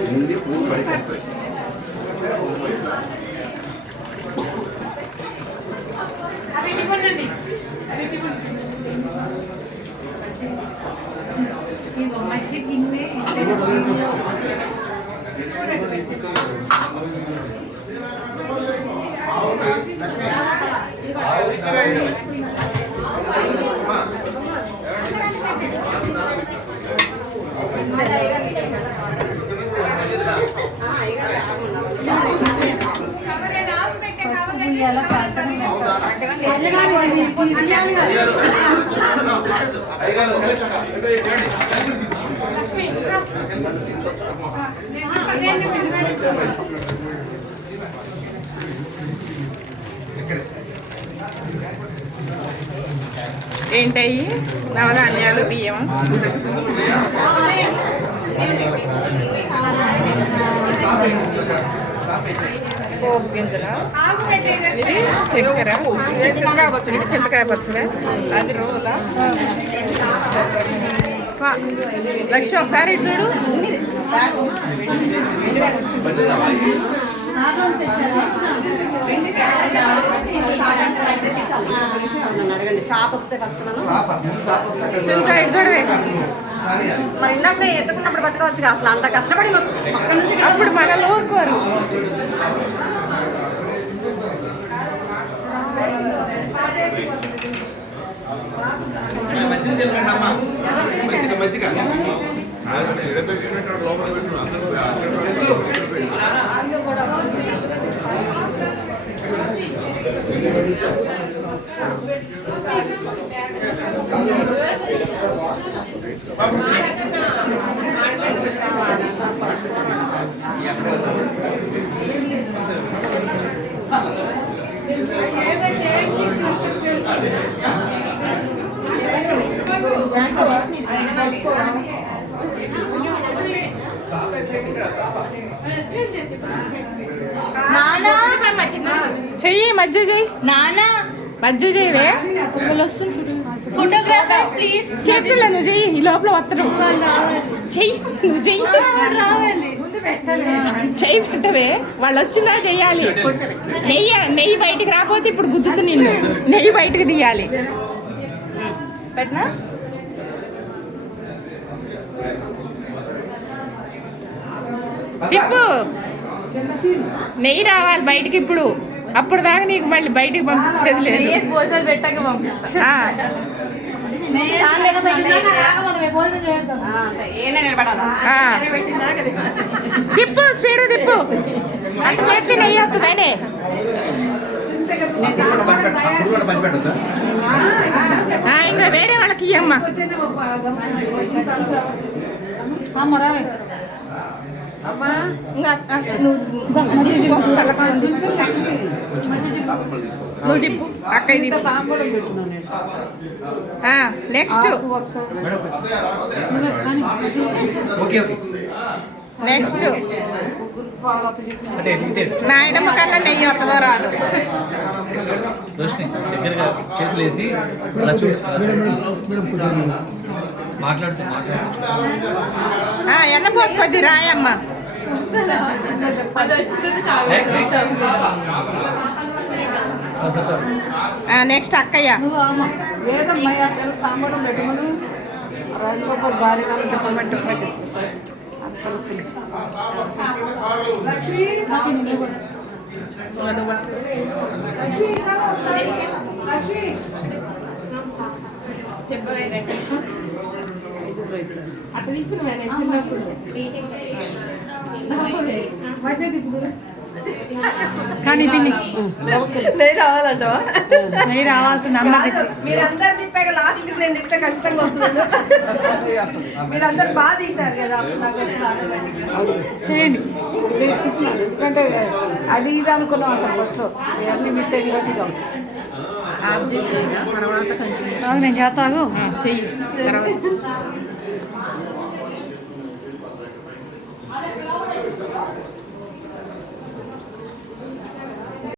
हिंदी पूरी बाइक करता है ఏంటయ్యి నవధాన్యాలు బియ్యం పోపు గింజల ఇది చక్కెర ఇది చింతకాయ పచ్చడి అది రోల లక్ష్మి ఒకసారి ఇటు చూడు చింతకాయ ఇటు చూడవే మరి ఇందాక ఎత్తుకున్నప్పుడు పట్టుకోవచ్చు అసలు అంత కష్టపడి అప్పుడు మనల్ని ఊరుకోరు చెయ్యి మధ్య చెయ్యి నానా మధ్య చెయ్యవే ఫోటోగ్రాఫర్స్ ప్లీజ్ చేతుల్లో నువ్వు చెయ్యి ఈ లోపల వత్తడం చెయ్యి నువ్వు చెయ్యి చెయ్యి పెట్టవే వాళ్ళు వచ్చిందా చెయ్యాలి నెయ్యి బయటికి రాకపోతే ఇప్పుడు గుద్దుతు నిన్ను నెయ్యి బయటకు తీయాలి పెట్టనా తిప్పు నెయ్యి రావాలి బయటికి ఇప్పుడు అప్పుడు దాకా నీకు మళ్ళీ బయటికి పంపించేది లేదు భోజనాలు పెట్టాక పంపిస్తా తిప్పు స్పీడ్ తిప్పు అటు చేస్తే నెయ్యి వస్తుందనే ఇంకా వేరే వాళ్ళకి ఇయ్యమ్మా నువ్వు తిప్పు అక్క ఇది నెక్స్ట్ నెక్స్ట్ నాయనమ్మ కన్నా నెయ్యి వస్తుందో రాదు చేతులు వేసి మాట్లాడుతూ ఎన్న పోసుకొద్ది రాయమ్మ నెక్స్ట్ అక్కయ్య లేదమ్మా సాంబడం పెట్టుకుని రాజగోపాల్ భార్య అట్లా తిప్పిన చిన్నప్పుడు కానీ పిన్ని నెయ్యి రావాలంటావా నెయ్యి రావాల్సిన మీరందరు తిప్పాక లాస్ట్ నేను తిప్పితే ఖచ్చితంగా వస్తుంది మీరందరు బాగా తీశారు కదా చేయండి ఎందుకంటే అది ఇది అనుకున్నాం అసలు ఫస్ట్లో ఇవన్నీ మిస్ అయ్యి కాబట్టి ఆఫ్ చేసి తర్వాత కంటిన్యూ నేను చేస్తాను చెయ్యి తర్వాత